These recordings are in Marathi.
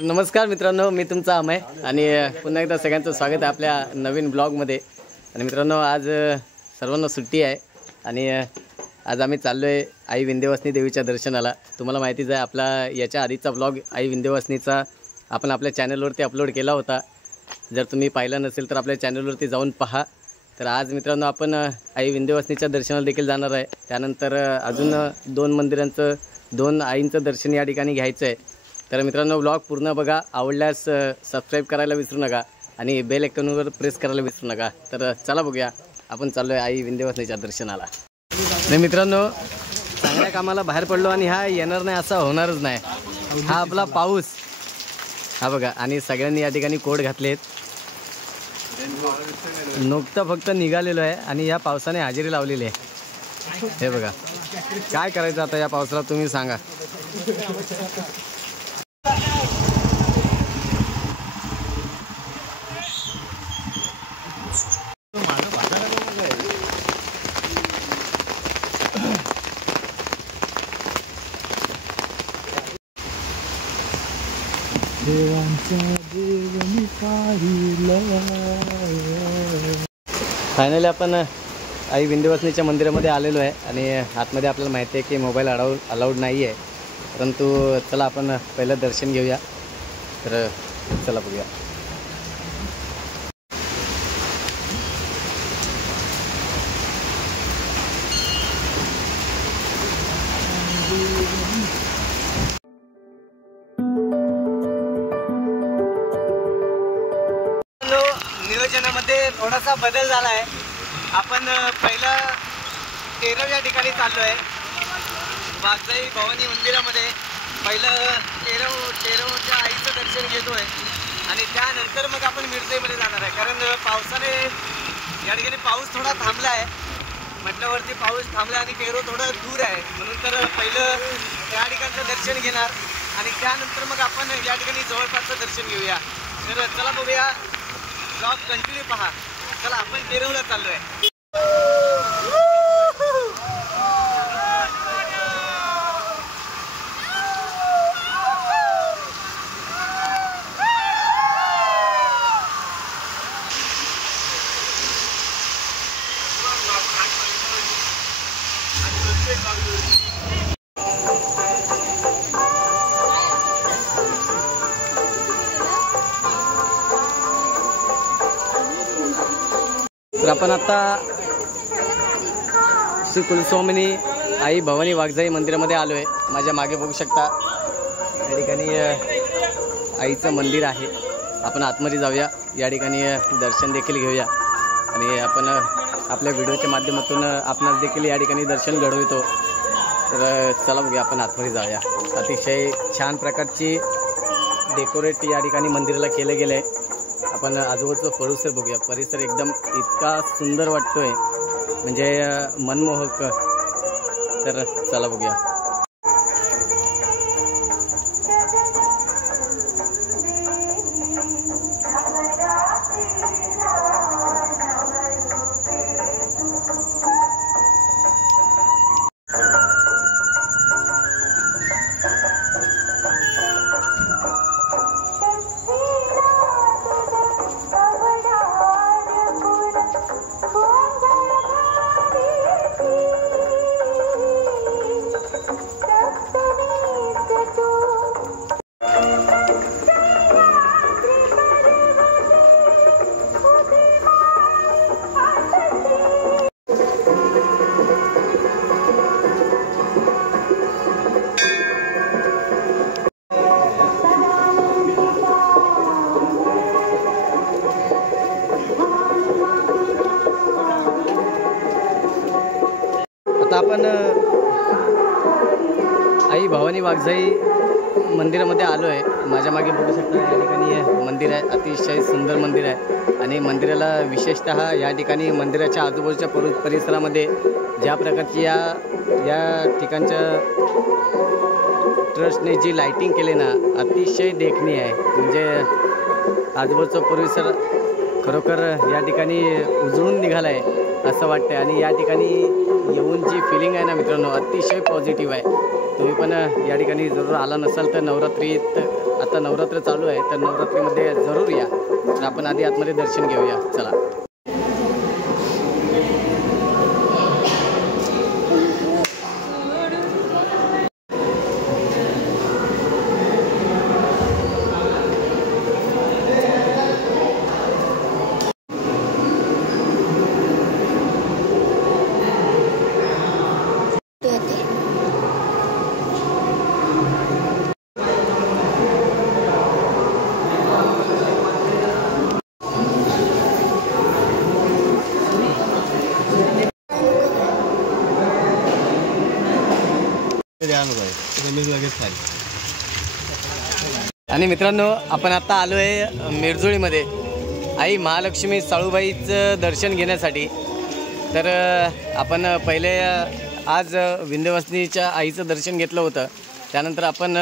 नमस्कार मित्रांनो, मी तुमचा अमय आणि पुन्हा एकदा सगळ्यांचं स्वागत आहे आपल्या नवीन ब्लॉगमध्ये। आणि मित्रांनो, आज सर्वांना सुट्टी आहे आणि आज आम्ही चाललो आहे आई विंध्यवासिनी देवीच्या दर्शनाला। तुम्हाला माहितीच आहे, आपला याच्या आधीचा ब्लॉग आई विंध्यवासिनीचा आपण आपल्या चॅनलवरती अपलोड केला होता। जर तुम्ही पाहिला नसेल तर आपल्या चॅनलवरती जाऊन पहा। तर आज मित्रांनो, आपण आई विंध्यवासिनीच्या दर्शनाला देखील जाणार आहे। त्यानंतर अजून 2 मंदिरांचं 2 आईंचं दर्शन या ठिकाणी घ्यायचं आहे। तर मित्रांनो, ब्लॉग पूर्ण बघा, आवडल्यास सबस्क्राईब करायला विसरू नका आणि बेल आयकॉनवर प्रेस करायला विसरू नका। तर चला बघूया, आपण चाललो आहे आई विंध्यवासिनीच्या दर्शनाला। नाही मित्रांनो, चांगल्या कामाला बाहेर पडलो आणि हा येणार नाही असं होणारच नाही। हा आपला पाऊस, हा बघा, आणि सगळ्यांनी या ठिकाणी कोट घातलेत। नुकतं फक्त निघालेलो आहे आणि या पावसाने हजेरी लावलेली आहे। हे बघा, काय करायचं आता या पावसाला तुम्ही सांगा। फायनली आपण आई विंध्यवासिनीच्या मंदिरामध्ये आलेलो आहे आणि आतमध्ये आपल्याला माहिती आहे की मोबाईल अलाउड नाही आहे, परंतु चला आपण पहिलं दर्शन घेऊया। तर चला बघूया। नियोजनामध्ये थोडासा बदल झाला आहे। आपण पहिला केरळ या ठिकाणी चाललो आहे, वाघजाई भवानी मंदिरामध्ये। पहिलं केरळच्या आईचं दर्शन घेतो आहे आणि त्यानंतर मग आपण मिरजेमध्ये जाणार आहे। कारण पावसाने या ठिकाणी पाऊस थोडा थांबला आहे, म्हटल्यावरती पाऊस थांबला आणि केरळ थोडं दूर आहे, म्हणून तर पहिलं त्या ठिकाणचं दर्शन घेणार आणि त्यानंतर मग आपण या ठिकाणी जवळपासचं दर्शन घेऊया। तर चला बघूया, ब्लॉग कंटिन्यू पहा। चला, आपण केरळला चाललो आहे। तर आपण आता श्री कुलस्वामिनी आई भवानी वाघजाई मंदिरामध्ये आलो आहे। माझ्या मागे बघू शकता, या ठिकाणी आईचं मंदिर आहे। आपण आतमध्ये जाऊया, या ठिकाणी दर्शन देखील घेऊया आणि आपण आपल्या व्हिडिओच्या माध्यमातून आपणास देखील या ठिकाणी दर्शन घडवितो। तर चला बघूया, आपण आतमध्ये जाऊया। अतिशय छान प्रकारची डेकोरेट या ठिकाणी मंदिराला केलं गेलं आहे। आपण आजूबाजूचा परिसर बघूया, परिसर एकदम इतका सुंदर वाटतोय, म्हणजे मनमोहक। तर चला बघूया। आता आपण आई भवानी वाघजाई मंदिरामध्ये आलो आहे। माझ्या मागे बघू शकता, या ठिकाणी मंदिर आहे, अतिशय सुंदर मंदिर आहे आणि मंदिराला विशेषतः या ठिकाणी मंदिराच्या आजूबाजूच्या परिसरामध्ये ज्या प्रकारची या ठिकाणच्या ट्रस्टने जी लाइटिंग केली ना, अतिशय देखणी आहे। म्हणजे आजूबाजूचा परिसर खरोखर या ठिकाणी उजळून निघाला आहे असं वाटतं आणि या ठिकाणी येऊन जी फिलिंग आहे ना मित्रांनो, अतिशय पॉझिटिव्ह आहे। तुम्ही पण या ठिकाणी जरूर आला नसाल तर नवरात्रीत आता नवरात्र चालू आहे, तर नवरात्रीमध्ये जरूर या. तर आपण आधी आतमध्ये दर्शन घेऊया. चला. आणि मित्रांनो, आपण आता आलो आहे मिरजोळीमध्ये आई महालक्ष्मी साळूबाईचं दर्शन घेण्यासाठी. तर आपण पहिले आज विंध्यवासिनीच्या आईचं दर्शन घेतलं होतं. त्यानंतर आपण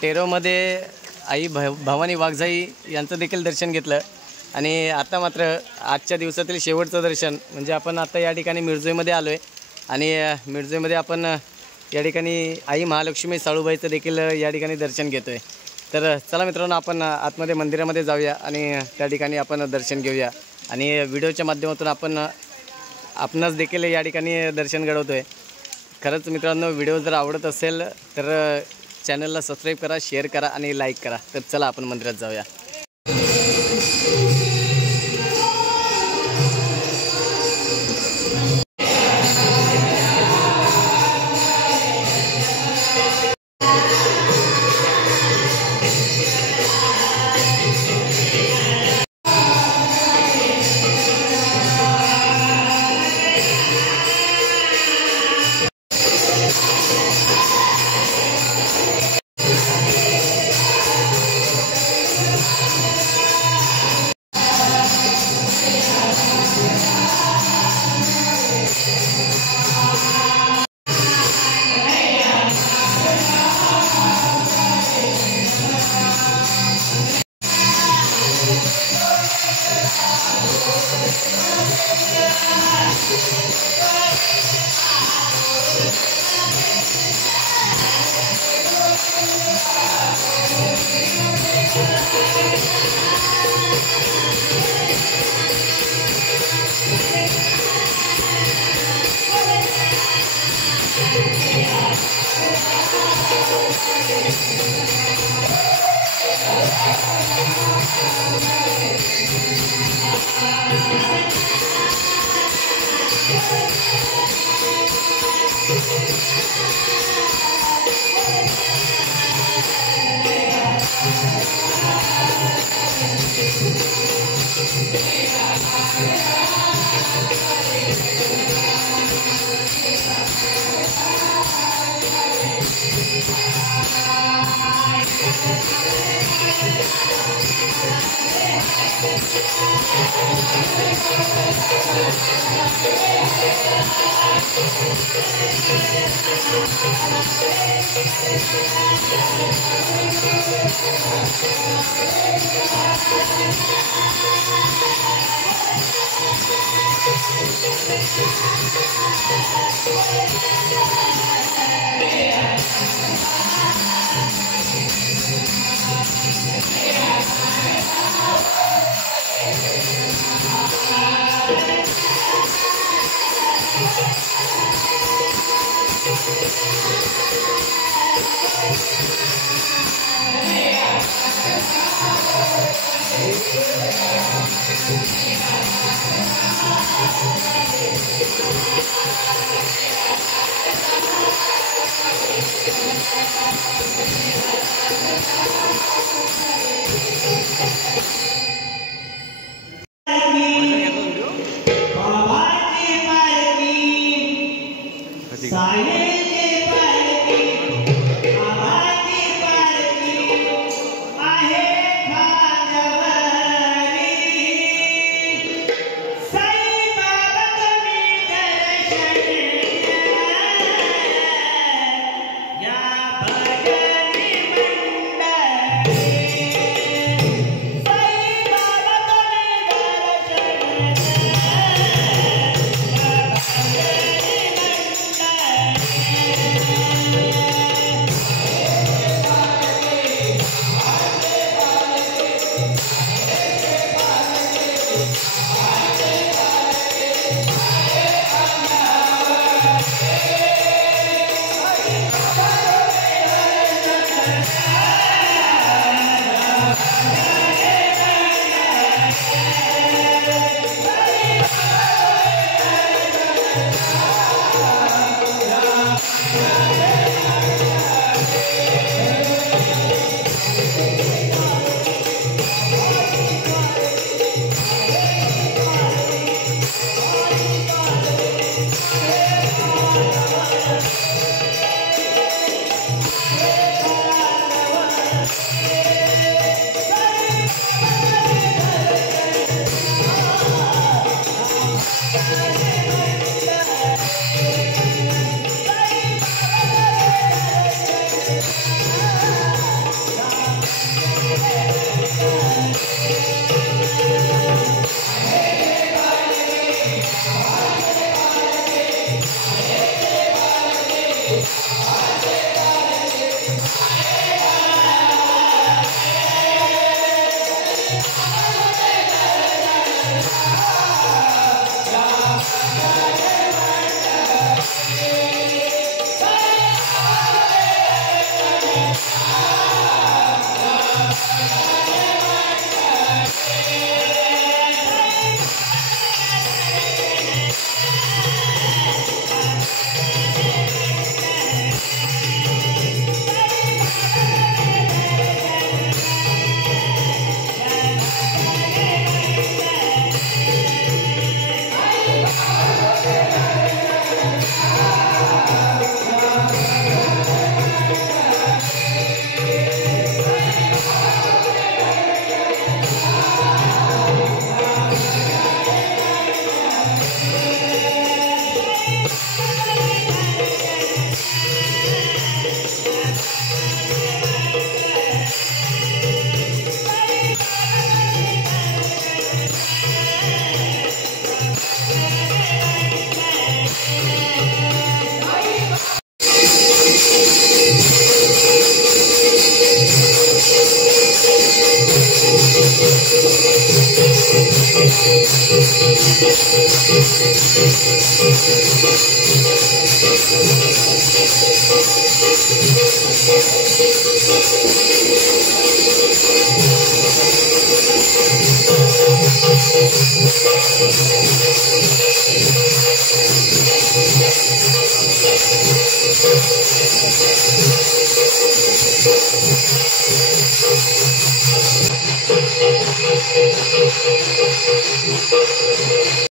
टेरोमध्ये आई भवानी वाघजाई यांचं देखील दर्शन घेतलं. आणि आता मात्र आजच्या दिवसातील शेवटचं दर्शन म्हणजे आपण आता या ठिकाणी मिरजोळीमध्ये आलो आहे. आणि मिरजोळीमध्ये आपण या ठिकाणी आई महालक्ष्मी साळूबाईचं देखील या ठिकाणी दर्शन घेतो आहे. तर चला मित्रांनो, आपण आतमध्ये मंदिरामध्ये जाऊया आणि त्या ठिकाणी आपण दर्शन घेऊया. आणि व्हिडिओच्या माध्यमातून आपणास देखील या ठिकाणी दर्शन घडवतो आहे. खरंच मित्रांनो, व्हिडिओ जर आवडत असेल तर चॅनलला सबस्क्राईब करा, शेअर करा आणि लाईक करा. तर चला आपण मंदिरात जाऊया. साये के